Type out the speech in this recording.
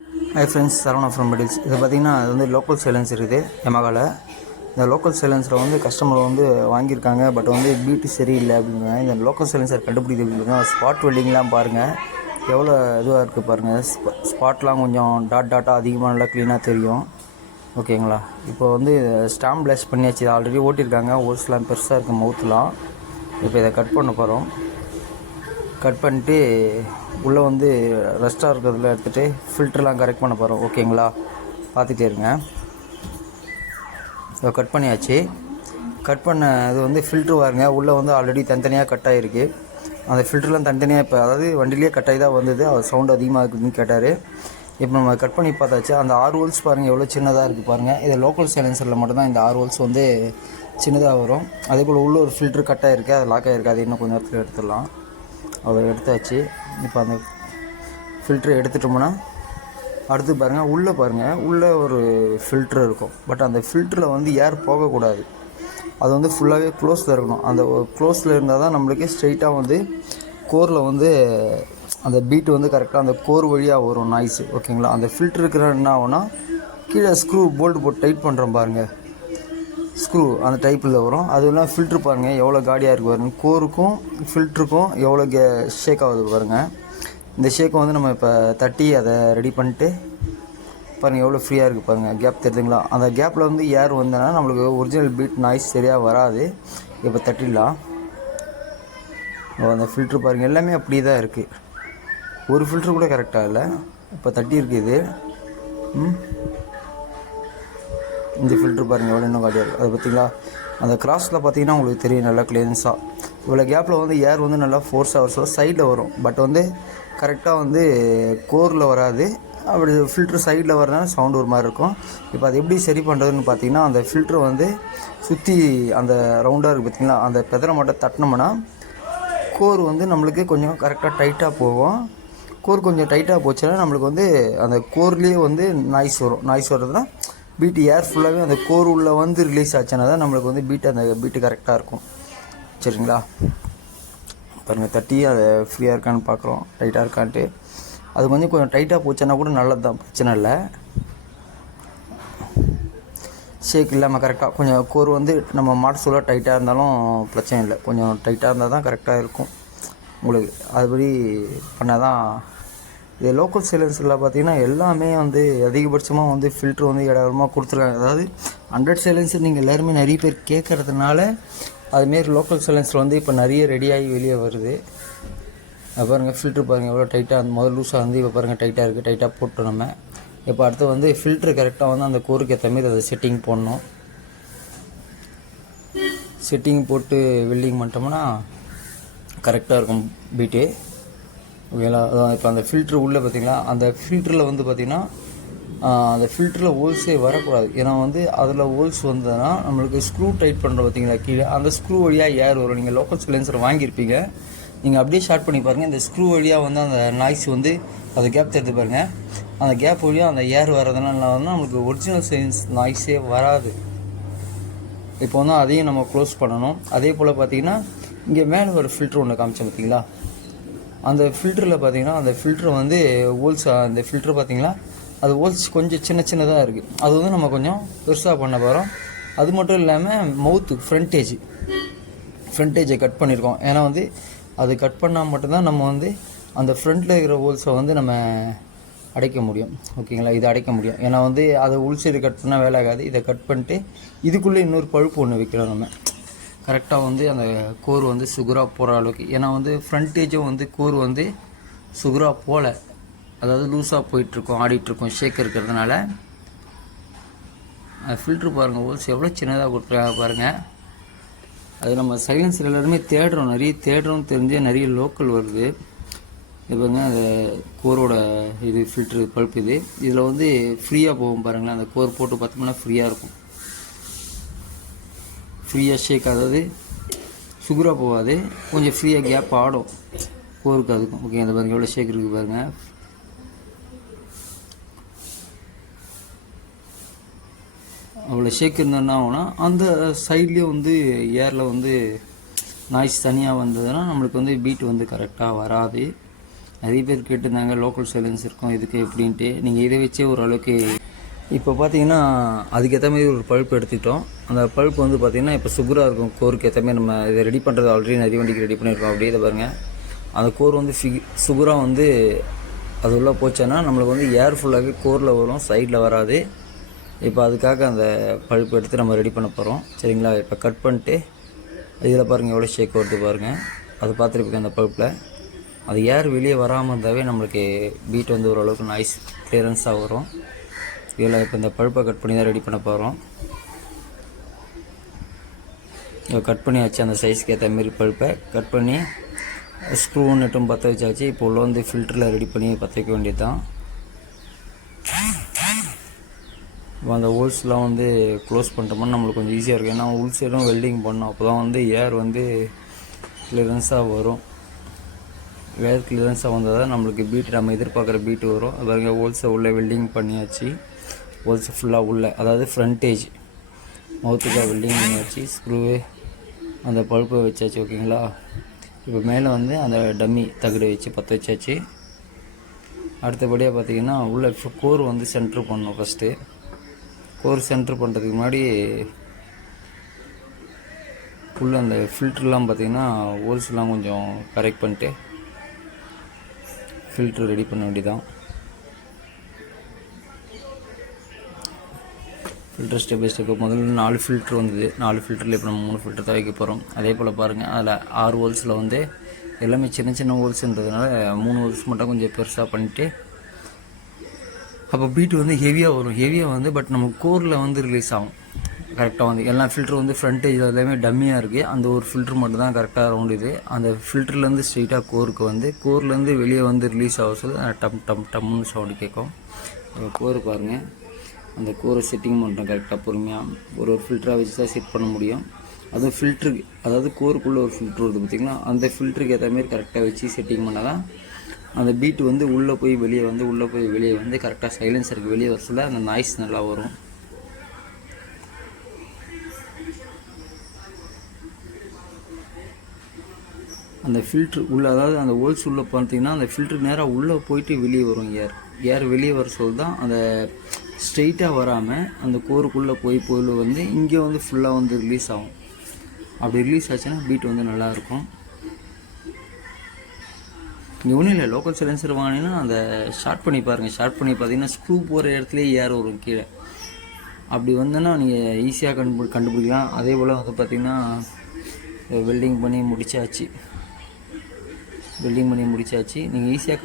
Hi friends, Saravana from பெடில்ஸ். இது பார்த்திங்கன்னா அது வந்து லோக்கல் சைலன்ஸ் இருக்குது எமகாவில். இந்த லோக்கல் சைலன்ஸில் வந்து கஸ்டமர் வந்து வாங்கியிருக்காங்க, பட் வந்து பீட்டு சரியில்லை அப்படிங்க. இந்த லோக்கல் சைலன்ஸர் கண்டுபிடிக்கிறது அப்படின்னா ஸ்பாட் வெல்டிங்லாம் பாருங்கள் எவ்வளோ இதுவாக இருக்குது பாருங்கள். ஸ்பாட்லாம் கொஞ்சம் டாட்டாக அதிகமாக நல்லா க்ளீனாக தெரியும். ஓகேங்களா? இப்போ வந்து ஸ்டாம்ப் பிளாஷ் பண்ணியாச்சு, ஆல்ரெடி ஓட்டியிருக்காங்க. ஹோல்ஸ்லாம் பெருசாக இருக்குது மவுத்துலாம். இப்போ இதை கட் பண்ண போகிறோம். கட் பண்ணிட்டு உள்ளே வந்து ரெஸ்ட்டாக இருக்கிறதுல எடுத்துகிட்டு ஃபில்டர்லாம் கரெக்ட் பண்ண போகிறோம். ஓகேங்களா? பார்த்துட்டே இருங்க. இப்போ கட் பண்ணியாச்சு. கட் பண்ண இது வந்து ஃபில்ட்ரு பாருங்க, உள்ளே வந்து ஆல்ரெடி தனித்தனியாக கட் ஆகிருக்கு. அந்த ஃபில்டர்லாம் தனித்தனியாக இப்போ அதாவது வண்டிலேயே கட் ஆகி தான் வந்தது. அவர் சவுண்டு அதிகமாக இருக்குதுன்னு கேட்டார். இப்போ நம்ம கட் பண்ணி பார்த்தாச்சு. அந்த 6 ஹோல்ஸ் பாருங்கள் எவ்வளோ சின்னதாக இருக்குது பாருங்கள். இது லோக்கல் சைலன்சரில் மட்டும்தான் இந்த 6 ஹோல்ஸ் வந்து சின்னதாக வரும். அதே போல் உள்ள ஒரு ஃபில்ட்ரு கட் ஆகிருக்கு, அது லாக் ஆகிருக்கு. அது இன்னும் கொஞ்சம் நேரத்தில் எடுத்துடலாம். அதை எடுத்தாச்சு. இப்போ அந்த ஃபில்ட்ரு எடுத்துட்டோம்னா அடுத்து பாருங்கள், உள்ளே பாருங்கள், உள்ளே ஒரு ஃபில்ட்ரு இருக்கும். பட் அந்த ஃபில்டரில் வந்து ஏர் போகக்கூடாது. அது வந்து ஃபுல்லாகவே க்ளோஸில் இருக்கணும். அந்த க்ளோஸில் இருந்தால் தான் நம்மளுக்கு ஸ்ட்ரைட்டாக வந்து கோரில் வந்து அந்த பீட்டு வந்து கரெக்டாக அந்த கோர் வழியாக வரும் நாய்ஸு. ஓகேங்களா? அந்த ஃபில்ட்ரு இருக்கிற என்ன ஆகும்னா கீழே ஸ்க்ரூ போல்டு போட்டு டைட் பண்ணுறோம் பாருங்கள், ஸ்க்ரூ அந்த டைப்பில் வரும். அதுலாம் ஃபில்ட்ரு பாருங்கள் எவ்வளோ காடியாக இருக்குது பாருங்கள். கோருக்கும் ஃபில்ட்ருக்கும் எவ்வளோ ஷேக் ஆகுது பாருங்கள். இந்த ஷேக்கை வந்து நம்ம இப்போ தட்டி அதை ரெடி பண்ணிட்டு பாருங்கள் எவ்வளோ ஃப்ரீயாக இருக்குது பாருங்கள். கேப் தெரியுதுங்களா? அந்த கேப்பில் வந்து ஏர் வந்தோன்னா நம்மளுக்கு ஒரிஜினல் பீட் நாய்ஸ் சரியாக வராது. இப்போ தட்டிடலாம். அந்த ஃபில்ட்ரு பாருங்கள் எல்லாமே அப்படி தான் இருக்குது. ஒரு ஃபில்ட்ரு கூட கரெக்டாக இல்லை. இப்போ தட்டி இருக்குது. இந்த ஃபில்ட்ரு பாருங்கள் எவ்வளோ இன்னும் காலியாக இருக்குது. அது பார்த்திங்களா? அந்த கிராஸில் பார்த்திங்கன்னா உங்களுக்கு தெரியும் நல்லா கிளியரன்ஸாக. இவ்வளோ கேப்பில் வந்து ஏர் வந்து நல்லா ஃபோர்ஸாக சைடில் வரும். பட் வந்து கரெக்டாக வந்து கோரில் வராது. அப்படி ஃபில்ட்ரு சைடில் வரதுனால சவுண்டு ஒரு மாதிரி இருக்கும். இப்போ அது எப்படி சரி பண்ணுறதுன்னு பார்த்தீங்கன்னா, அந்த ஃபில்ட்ரு வந்து சுற்றி அந்த ரவுண்டாக இருக்குது பார்த்திங்களா, அந்த பெதரை மட்டும் தட்டினோம்னா கோர் வந்து நம்மளுக்கு கொஞ்சம் கரெக்டாக டைட்டாக போகும். கோர் கொஞ்சம் டைட்டாக போச்சுன்னா நம்மளுக்கு வந்து அந்த கோர்லேயே வந்து நாய்ஸ் வரும். நாய்ஸ் வர்றதுனா பீட்டு ஏர் ஃபுல்லாகவே அந்த கோர் உள்ளே வந்து ரிலீஸ் ஆச்சுன்னா தான் நம்மளுக்கு வந்து அந்த பீட்டு கரெக்டாக இருக்கும். சரிங்களா? பாருங்கள் தட்டி அதை ஃப்ரீயாக இருக்கான்னு பார்க்குறோம், டைட்டாக இருக்கான்ட்டு. அது கொஞ்சம் டைட்டாக போச்சுன்னா கூட நல்லது தான், பிரச்சனை இல்லை. ஷேக் இல்லாமல் கரெக்டாக கொஞ்சம் கோர் வந்து நம்ம மாட்டு சொல்ல டைட்டாக இருந்தாலும் பிரச்சனை இல்லை. கொஞ்சம் டைட்டாக இருந்தால் தான் கரெக்டாக இருக்கும் உங்களுக்கு. அதுபடி பண்ணால் தான். இது லோக்கல் சைலன்ஸில் பார்த்திங்கன்னா எல்லாமே வந்து அதிகபட்சமாக வந்து ஃபில்ட்ரு வந்து இடமா கொடுத்துருக்காங்க. அதாவது 100 சைலன்ஸர் நீங்கள் எல்லாருமே நிறைய பேர் கேட்குறதுனால அதுமாரி லோக்கல் சைலன்ஸில் வந்து இப்போ நிறைய ரெடியாகி வெளியே வருது. அது பாருங்கள் ஃபில்ட்ரு பாருங்கள் எவ்வளோ டைட்டாக அந்த முதல் லூஸாக வந்து இப்போ பாருங்கள் டைட்டாக இருக்குது. டைட்டாக போட்டோம் நம்ம. இப்போ அடுத்து வந்து ஃபில்ட்ரு கரெக்டாக வந்து அந்த கோருக்கு ஏற்ற மாரி அதை செட்டிங் போடணும். செட்டிங் போட்டு வெல்டிங் பண்ணிட்டோம்னா கரெக்டாக இருக்கும் பீட்டு. ஓகேங்களா? இப்போ அந்த ஃபில்ட்ரு உள்ளே பார்த்திங்களா, அந்த ஃபில்டரில் வந்து பார்த்திங்கன்னா அந்த ஃபில்டரில் ஹோல்ஸே வரக்கூடாது. ஏன்னா வந்து அதில் ஹோல்ஸ் வந்ததுன்னா நம்மளுக்கு ஸ்க்ரூ டைட் பண்ணுறோம் பார்த்திங்களா கீழே, அந்த ஸ்க்ரூ வழியாக ஏர் வரும். நீங்கள் லோக்கல் சைலன்சர் வாங்கியிருப்பீங்க, நீங்கள் அப்படியே ஷார்ட் பண்ணி பாருங்கள். இந்த ஸ்க்ரூ வழியாக வந்து அந்த நாய்ஸ் வந்து அந்த கேப் தெரிஞ்சு பாருங்கள். அந்த கேப் வழியாக அந்த ஏர் வர்றதுனால வந்து நம்மளுக்கு ஒரிஜினல் சைலன்ஸ் நாய்ஸே வராது. இப்போ வந்து அதையும் நம்ம க்ளோஸ் பண்ணணும். அதே போல் பார்த்திங்கன்னா இங்கே மேலே ஒரு ஃபில்ட்ரு ஒன்று காமிச்சேன் பார்த்திங்களா, அந்த ஃபில்டரில் பார்த்திங்கன்னா அந்த ஃபில்ட்ரு வந்து ஹோல்ஸ், அந்த ஃபில்ட்ரு பார்த்திங்களா அது ஹோல்ஸ் கொஞ்சம் சின்னதாக இருக்குது. அது வந்து நம்ம கொஞ்சம் பெருசாக பண்ண போகிறோம். அது மட்டும் இல்லாமல் மவுத்து ஃப்ரண்டேஜை கட் பண்ணியிருக்கோம். ஏன்னா வந்து அது கட் பண்ணால் மட்டும்தான் நம்ம வந்து அந்த ஃப்ரண்ட்டில் இருக்கிற ஹோல்ஸை வந்து நம்ம அடைக்க முடியும். ஓகேங்களா? இதை அடைக்க முடியும். ஏன்னா வந்து அதை உள் சைடு கட் பண்ணால் வேலை ஆகாது. இதை கட் பண்ணிட்டு இதுக்குள்ளே இன்னொரு பழுப்பு ஒன்று வைக்கிறோம் நம்ம, கரெக்டாக வந்து அந்த கோர் வந்து சுகராக போகிற அளவுக்கு. ஏன்னா வந்து ஃப்ரண்டேஜும் வந்து கோர் வந்து சுகராக போகல, அதாவது லூஸாக போயிட்டுருக்கோம், ஆடிட்டுருக்கோம், ஷேக் இருக்கிறதுனால. ஃபில்ட்ரு பாருங்கள் ஹோல்ஸ் எவ்வளோ சின்னதாக கொடுத்துருக்காங்க பாருங்கள். அது நம்ம சைலன்சர் எல்லாருமே தேடுறோம், நிறைய தேடுறோம் தெரிஞ்சு நிறைய லோக்கல் வருது. இது பாருங்கள் அந்த கோரோட இது ஃபில்ட்ரு பல்ப். இதில் வந்து ஃப்ரீயாக போகும் பாருங்களேன். அந்த கோர் போட்டு பார்த்தோம்னா ஃப்ரீயாக இருக்கும், ஃப்ரீயாக ஷேக், அதாவது சுகராக போகாது, கொஞ்சம் ஃப்ரீயாக கேப் ஆடும் கோருக்கு அதுக்கும். ஓகே, அந்த பாருங்கள் எவ்வளோ ஷேக் இருக்குது பாருங்கள். அவ்வளோ ஷேக் இருந்தோன்னா ஆகுனா அந்த சைட்லேயே வந்து ஏரில் வந்து நாய்ஸ் தனியாக வந்ததுன்னா நம்மளுக்கு வந்து பீட் வந்து கரெக்டாக வராது. நிறைய பேர் கேட்டிருந்தாங்க லோக்கல் சைலன்ஸ் இருக்கும் இதுக்கு எப்படின்ட்டு. நீங்கள் இதை வச்சே ஓரளவுக்கு இப்போ பார்த்தீங்கன்னா அதுக்கேற்ற மாதிரி ஒரு பல்ப் எடுத்துக்கிட்டோம். அந்த பல்ப் வந்து பார்த்திங்கன்னா இப்போ சுகராக இருக்கும் கோருக்கு ஏற்ற மாதிரி. நம்ம இதை ரெடி பண்ணுறது ஆல்ரெடி நிறைய வண்டிக்கு ரெடி பண்ணியிருக்கோம். அப்படியே இதை பாருங்கள், அந்த கோர் வந்து சுகராக வந்து அது உள்ளே போச்சோன்னா நம்மளுக்கு வந்து ஏர் ஃபுல்லாகவே கோரில் வரும், சைடில் வராது. இப்போ அதுக்காக அந்த பல்ப் எடுத்து நம்ம ரெடி பண்ண போகிறோம். சரிங்களா? இப்போ கட் பண்ணிட்டு இதில் பாருங்கள் எவ்வளோ ஷேக் வருது பாருங்கள். அது பார்த்துருப்பீங்க அந்த பல்ப்பில். அது ஏர் வெளியே வராமல் இருந்தாவே நம்மளுக்கு பீட் வந்து ஓரளவுக்கு நாய்ஸ் கிளியரன்ஸாக வரும். இதில் இப்போ இந்த பல்ப்பை கட் பண்ணி தான் ரெடி பண்ண போகிறோம். கட் பண்ணியாச்சு, அந்த சைஸ்க்கு ஏற்ற மாரி பல்ப்பை கட் பண்ணி ஸ்க்ரூ நெட்டும் பற்ற வச்சாச்சு. இப்போ உள்ள வந்து ஃபில்டரில் ரெடி பண்ணி பற்ற வைக்க வேண்டியது தான். இப்போ அந்த ஹோல்ஸ்லாம் வந்து க்ளோஸ் பண்ணிட்டோம்னா நம்மளுக்கு கொஞ்சம் ஈஸியாக இருக்கும். ஏன்னா உள் சைடும் வெல்டிங் பண்ணோம், அப்போ தான் வந்து ஏர் வந்து கிளியரன்ஸாக வரும். ஏர் கிளியரன்ஸாக வந்தால் தான் நம்மளுக்கு பீட் நம்ம எதிர்பார்க்குற பீட்டு வரும். அது பாருங்க, ஹோல்ஸை உள்ளே வெல்டிங் பண்ணியாச்சு. ஹோல்ஸ் ஃபுல்லாக உள்ள, அதாவது ஃப்ரண்டேஜ் மவுத்துக்காக வெல்டிங் பண்ணியாச்சு. ஸ்க்ரூவு அந்த பல்ப்பை வச்சாச்சு. ஓகேங்களா? இப்போ மேலே வந்து அந்த டம்மி தகடு வச்சு பற்ற வச்சாச்சு. அடுத்தபடியாக பார்த்திங்கன்னா உள்ள கோர் வந்து சென்ட்ரு பண்ணணும். ஃபஸ்ட்டு கோர் சென்ட்ரு பண்ணுறதுக்கு முன்னாடி உள்ள அந்த ஃபில்ட்ருலாம் பார்த்திங்கன்னா ஹோல்ஸ்லாம் கொஞ்சம் கரெக்ட் பண்ணிட்டு ஃபில்ட்ரு ரெடி பண்ண வேண்டியதான். ஃபில்டர் ஸ்டெப் பை ஸ்டெப்பு முதல்ல 4 ஃபில்ட்ரு வந்தது. 4 ஃபில்டரில் இப்போ நம்ம 3 ஃபில்டர் தான் வைக்க போகிறோம். அதே போல் பாருங்கள், அதில் 6 ஹோல்ஸில் வந்து எல்லாமே சின்ன சின்ன ஹோல்ஸுன்றதுனால 3 ஹோல்ஸ் மட்டும் கொஞ்சம் பெருசாக பண்ணிவிட்டு அப்போ பீட்டு வந்து ஹெவியாக வரும். ஹெவியாக வந்து பட் நம்ம கோரில் வந்து ரிலீஸ் ஆகும் கரெக்டாக. வந்து எல்லா ஃபில்ட்ரு வந்து ஃப்ரண்டேஜ் எல்லாமே டம்மியாக இருக்குது. அந்த ஒரு ஃபில்ட்ரு மட்டும் தான் கரெக்டாக ரவுண்ட் இது. அந்த ஃபில்ட்ருலேருந்து ஸ்ட்ரெயிட்டாக கோருக்கு வந்து கோர்லேருந்து வெளியே வந்து ரிலீஸ் ஆக சொல்லி டம் டம் டம்னு சவுண்டு கேட்கும். கோர் பாருங்கள், அந்த கோரை செட்டிங் பண்ணுறோம் கரெக்டாக பொறுமையாக. ஒரு ஃபில்டராக வச்சு தான் செட் பண்ண முடியும். அதுவும் ஃபில்ட்ருக்கு, அதாவது கோருக்குள்ளே ஒரு ஃபில்ட்ரு வருது பார்த்திங்களா, அந்த ஃபில்ட்ருக்கு ஏற்ற மாதிரி கரெக்டாக வச்சு செட்டிங் பண்ணால் தான் அந்த பீட்டு வந்து உள்ளே போய் வெளியே வந்து கரெக்டாக சைலன்சருக்கு வெளியே வர சொல்ல அந்த நாய்ஸ் நல்லா வரும். அந்த ஃபில்ட்ரு உள்ளே, அதாவது அந்த ஹோல்ஸ் உள்ளே பார்த்திங்கன்னா அந்த ஃபில்ட்ரு நேராக உள்ளே போயிட்டு வெளியே வரும். ஏர் வெளியே வர சொல் தான் அந்த ஸ்ட்ரெயிட்டாக வராமல் அந்த கோருக்குள்ளே போய் வந்து இங்கே வந்து ஃபுல்லாக வந்து ரிலீஸ் ஆகும். அப்படி ரிலீஸ் ஆச்சுன்னா பீட் வந்து நல்லாயிருக்கும். இங்கே ஒன்றும் இல்லை, லோக்கல் சைலன்சர் வாங்கினீங்கன்னா அந்த ஷார்ட் பண்ணி பாருங்கள். ஷார்ட் பண்ணி பார்த்தீங்கன்னா ஸ்க்ரூ போகிற இடத்துலேயே ஏர் வரும் கீழே. அப்படி வந்தோன்னா நீங்கள் ஈஸியாக கண்டுபிடிக்கலாம். அதே போல் வந்து பார்த்திங்கன்னா வெல்டிங் பண்ணி முடிச்சாச்சு. நீங்கள் ஈஸியாக